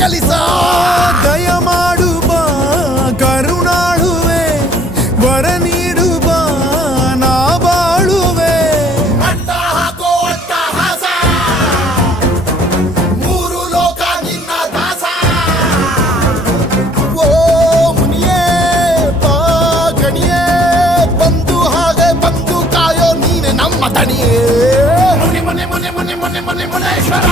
ಕಲಿಸ ದಯ ಮಾಡು ಬಾ ಕರುಣಾಳುವೆ ವರ ನೀಡು ಬಾ ನಾ ಬಾಳುವೆ. ಮೂರು ಲೋಕ ನಿನ್ನ ದಾಸ. ಓ ಮುನಿಯೇ ಬಾ ಗಣಿಯೇ ಬಂದು ಹಾಗೆ ಬಂದು ಕಾಯೋ ನೀನೆ ನಮ್ಮ ತಣಿಯೇ. ಮುನಿ ಮುನಿ ಮುನಿ ಮುನಿ ಮುನಿ ಮುನಿ ಮುನೇಶ್ವರ.